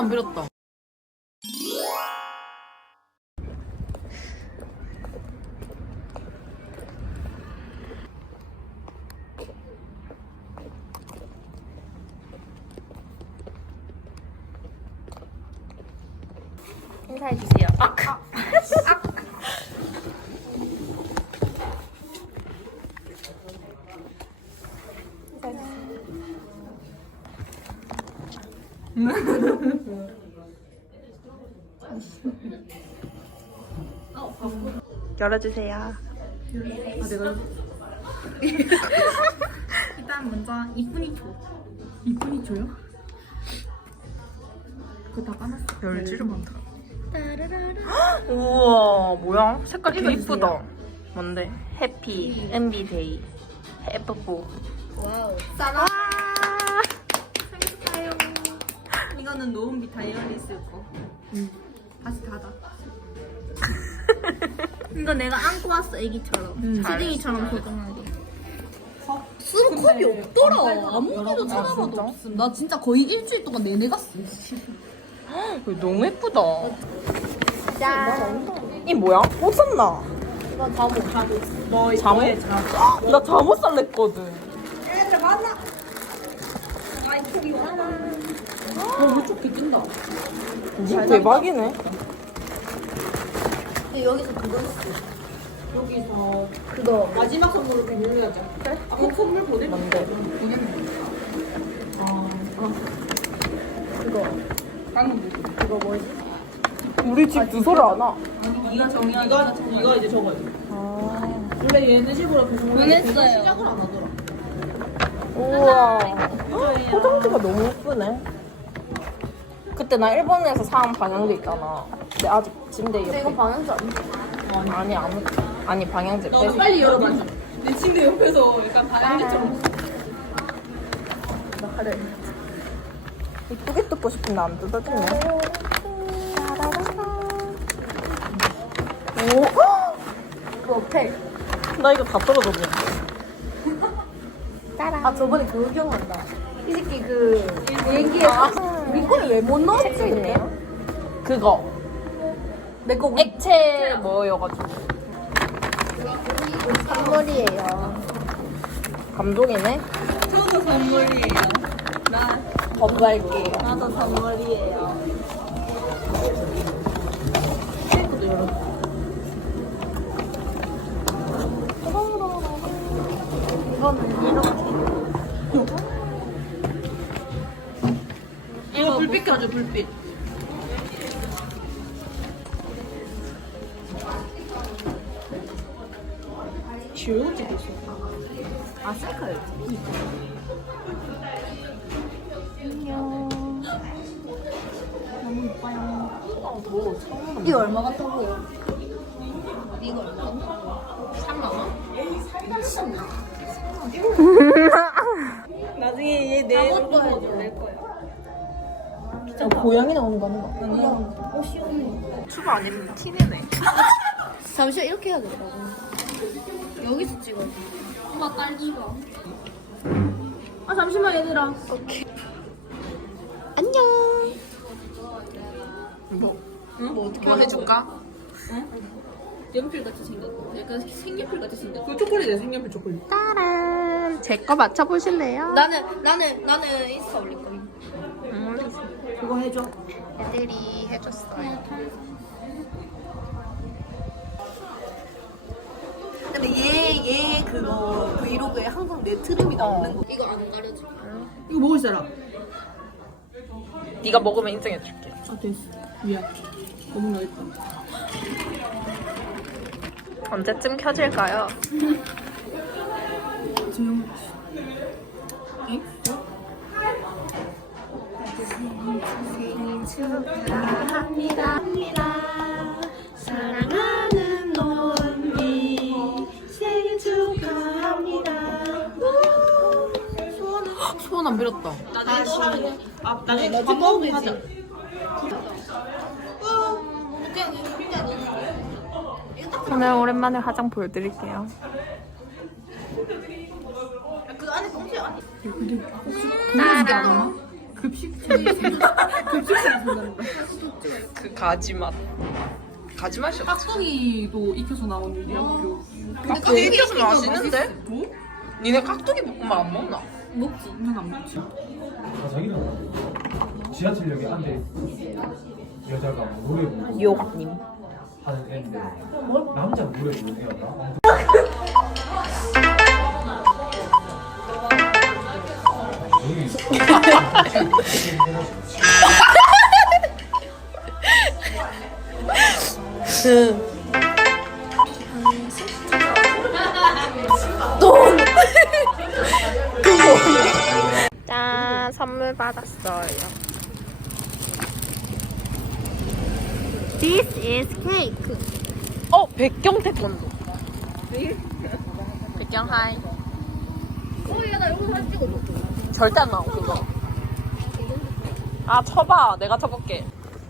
안 빌었다. 인사해 주세요. 아, 열어주세요. 아, 내가 일단 먼저 이쁜이 줘. 이쁜이 줘요? 그거 다 까놨어. 열지를 못하. 따라라라. 우와 뭐야? 색깔 되게. 이쁘다. 뭔데? 해피 MB데이 해프포. 와우. 와. 생각해요. 이거는 노은비 다이어리 쓸 거. 응. 다시 닫아. 이거 내가 안고 왔어, 애기처럼. 응. 시딩이처럼 소중하게. 쓰는 컵이 없더라. 아무데도 아, 찾아봐도 진짜? 없음. 나 진짜 거의 일주일 동안 내내 갔어. 이거 너무 예쁘다. 짠. 이 뭐야? 옷 샀나? 이거 잠옷, 잠옷. 너 잠옷? 이거에 잠. 나 잠옷 살랬거든. 어, 무척 개낀다. 니 대박이네. 여기서 그거 했어. 여기서 그거. 마지막 선물로 그냥 올려야지. 그래? 아, 그 선물 보내. 뭔데? 아, 그거. 깡 그거 뭐지? 우리 집 주소를 안 와. 이거 정리한 이거 이거 이제 적어요. 원래 얘는 식으로 계속 보냈어요. 시작을 안 하더라. 우와. 포장지가 너무 예쁘네. 그때 나 일본에서 사온 방향제 있잖아. 근데 아직 침대 근데 옆에. 이거 방향제 아니야? 아니 아무 아니 방향제 너도 뺏어. 빨리 열어봐. 내 침대 옆에서 약간 바람기처럼. 나 그래. 이쁘게 뜯고 싶은데 안 뜯어지네. 오, 그거 펠. 나 이거 다 떨어졌네. 아 저번에 그거 기억난다. 이 새끼 그 비행기에 우리 거를 왜 못 넣었지? 그거 내거 액체 뭐여가지고 선물이에요. 감동이네. 저도 선물이에요. 나 거부할게요. 나도 선물이에요. 케이크도 열어. 이거는 이렇게. 이거 불빛 켜줘 불빛. 아 셀카였지. 너무 이뻐요. 이거 얼마 같다고요? 이거 얼마 같다고? 3만 원? 나중에 얘 내. 내 거야, 낼 거야. 어, 고양이 나오는 거 아닌가? 어, 시원해. 추가 아니면 티내네. 잠시만 이렇게 해야 되더라고. 여기서 찍어. 엄마 딸기가. 아 잠시만 얘들아. 오케이. 안녕. 뭐? 뭐 어떻게 뭐 해줄까? 연필 같이 생겼고 약간 색연필 같이 생겼고. 그 초콜릿이야 색연필 초콜릿. 따란. 제 거 맞춰보실래요? 나는 나는 나는 인스타 올릴 거야. 그거 해줘. 애들이 해줬어요. 근데 얘 얘 그거 브이로그에 항상 내 트름이 나오는 거. 이거 안 가려줘. 이거 먹을 사람. 네가 먹으면 인정해줄게. 아 됐어. 미안. 너무 맛있다. 언제쯤 켜질까요? 조용. 응? 사랑하는 안 빌었다. 다시 아 나중에 밥 먹으면 하자. 오늘 오랜만에 화장 보여드릴게요. 그 준비하나? 그 가지 맛. 가지 맛이. 깍두기도 익혀서 나온 유리학교. 깍두기 익혀서 맛있는데? 니네 깍두기 볶음밥 안 먹나? 먹지? 난안 먹지. 아, 자기는 지하철역에 앉아 여자가 노래 부르고 요각님. 하는 애인데 남자 노래 부르는 애였나? 짠, 선물 받았어요. This is cake. 어, 백경 태권도. 백경 하이. 어, 야, 나 여기서 사진 찍어줘. 절대 안 나오, 그거. 아, 쳐봐. 내가 쳐볼게.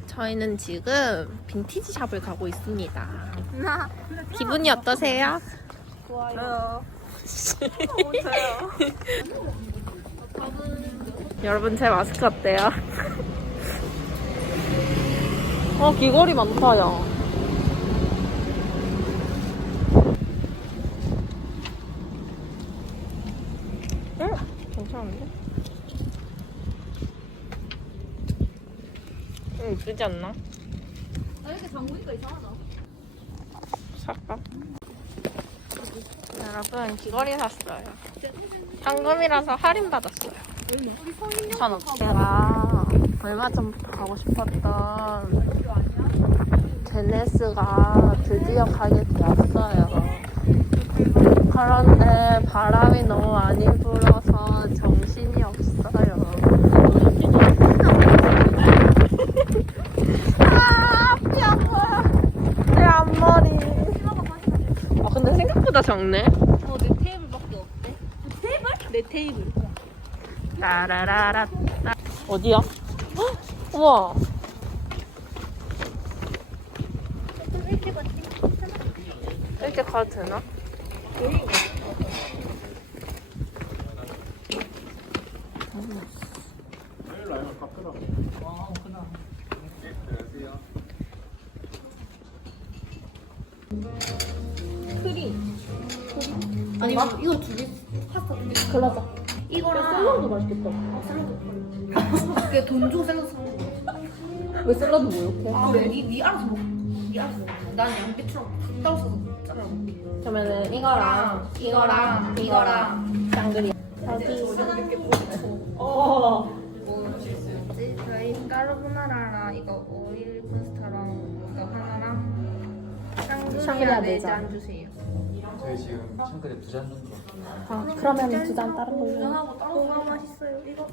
저희는 지금 빈티지 샵을 가고 있습니다. 기분이 어떠세요? 좋아요. 여러분, 제 마스크 어때요? 어, 귀걸이 많다, 야. 응, 괜찮은데? 응, 이쁘지 않나? 나 이렇게 잠그니까 이상하다. 살까? 여러분, 귀걸이 샀어요. 현금이라서 할인 받았어요. 2,000원. 제가 얼마 전부터 가고 싶었던 제네스가 드디어 가게 되었어요. 그런데 바람이 너무 많이 불어서 정신이 없어요. 아, 앞이 아파. 내 앞머리. 아, 근데 생각보다 적네. 어, 내 테이블밖에 없대. 테이블? 내 테이블. 라라라라. 어디야? 헉, 우와. 이렇게 가도 되나? 아니, 막 이거 두 개. 파스타 두 개. 맛있겠다. 아, 샐러드. 그게 돈 주고 샐러드 사는 거. 왜 샐러드 뭐 이렇게? 아, 그래? 니, 니 알아서 먹. 니 알아서 먹. 난 양배추랑 닭다리 써서 잘라 먹. 그러면은 이거랑 이거랑, 이거랑. 짱그리. 어. 뭐지? 저희 까르보나라랑 이거 오일 파스타랑 이거 하나랑 샹그리아 샹그리아 네 네잔 주세요. 저희 지금 샹크대 두잔 정도 아, 그러면 두잔 다른 걸로. 하고 다른 거 맛있어요. 이거?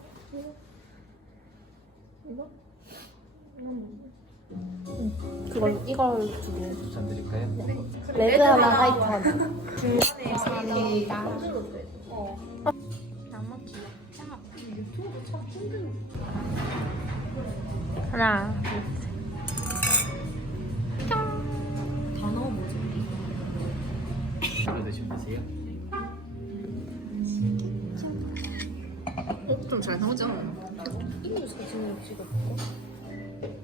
그걸 이걸 두 개. 두잔 드릴까요? 레드 하나 화이트 하나. 하나. 드시면 되세요? 좀잘 나오죠? 이거?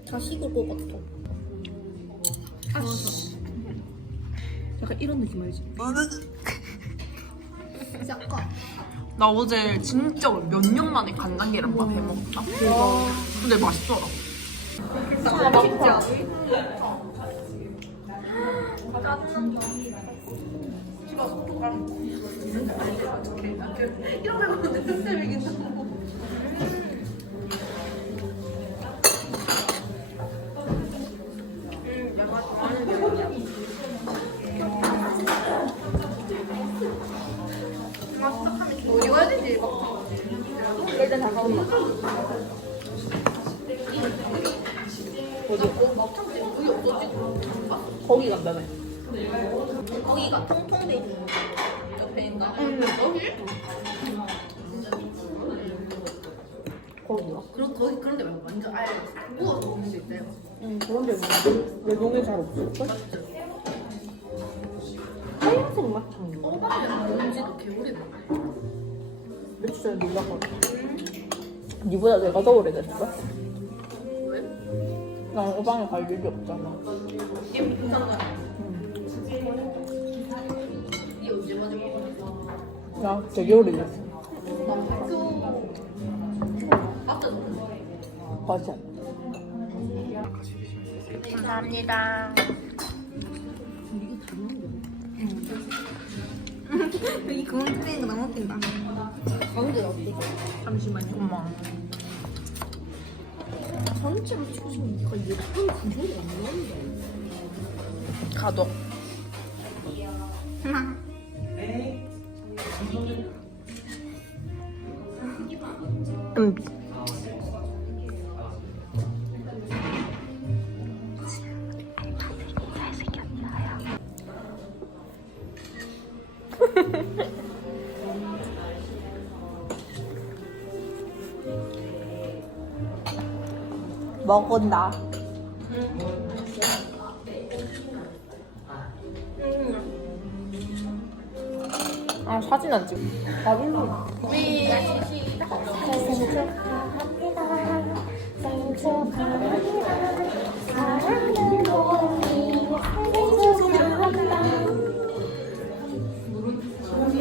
다 식을 것 같아. 약간 이런 느낌 알지? 약간 나 어제 진짜 몇 년 만에 간장 계란밥 해 먹었다. 근데 맛있더라. 쉽지 않아. 어디 가야 되지? 일단 잠깐만. 거기 간다며. 거기가 통통돼 있는 옆에인가? 응, 거기? 거기야. 그런 거기 그런 데 말고 완전 아예 구워서 먹는 데 있대요. 응, 그런 데 외동에 잘 없을걸? 하얀색 맛탕. 어, 맞아. 뭔지도 개오래 먹어. 며칠 전에 놀러 갔거든. 니보다 내가 더 오래됐어? 왜? 난 오방에 갈 일이 없잖아. 얘 부산가. 이 나 학교 앞에 맞아. 감사합니다. 이 그만 끓이는 거 너무 웃긴다. 가운데 어디? 잠시만요. 엄마. 전체로 치고 싶으면 이거 예쁜 구조가 없는데. 가둬. 은비. 먹은다. 아 사진 안 찍어. 아 일로. 우리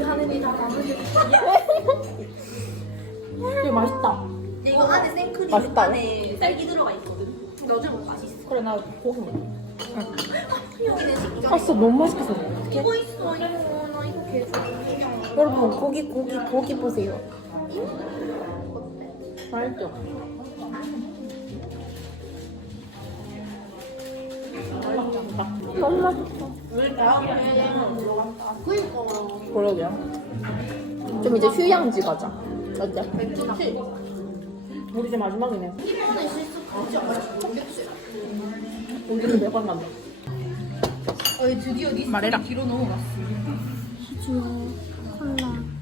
하늘이 다 다르게. 이거 맛있다. 이거 안에 생크림 맛있다. 안에 딸기 들어가 있거든. 먹 맛있어. 그래 나 고기 먹어. 여기는. 아 진짜 너무 맛있겠어. 이거 있어 이거 나 이거 개 좋아. 여러분 고기 고기 고기 보세요. 맛있죠? 너무 맛있어. 우리 다음에 그니까 그러게요. 좀 이제 휴양지 가자. 어때? 우리 이제 마지막이네. 우리는 매번 간다. 어 드디어 니 말해라. 뒤로 넘어갔어. 어떻게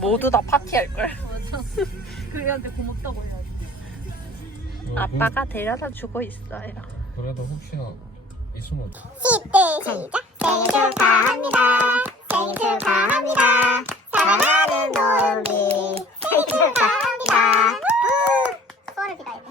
모두 다 파티할걸. 그래한테 고맙다고 해야지. 아빠가 데려다 주고 있어요. 그래도 혹시나 있으면 시대 시작. 생일 축하합니다. 생일 축하합니다. 사랑하는 노은비. 생일 축하합니다. 소원을 빌어요.